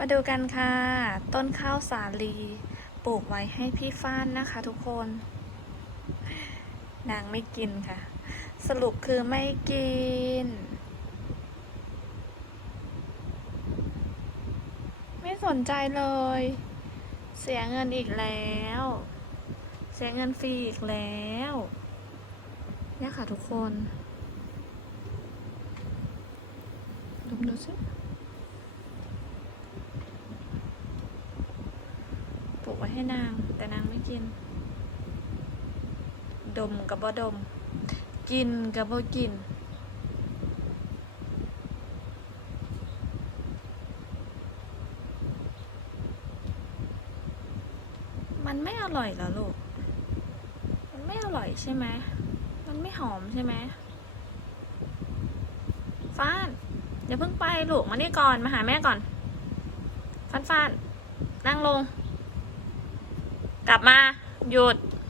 มาดูกันค่ะ ต้นข้าวสาลี ปลูกไว้ให้พี่ฟ้านนะคะทุกคน นางไม่กินค่ะ สรุปคือไม่กิน ไม่สนใจเลย เสียเงินอีกแล้ว เสียเงินฟรีอีกแล้วเนี่ยค่ะทุกคนดมดูสิ ปลูกไว้ให้นาง แต่นางไม่กิน ดมกับบ่ดม กินกับบ่กิน มันไม่อร่อยเหรอลูก มันไม่อร่อยใช่ไหม มันไม่หอมใช่ไหมฟ้านอย่าเพิ่งไปลูกมานี่ก่อน มาหาแม่ก่อน ฟ้านฟ้านนั่งลง กลับมาหยุด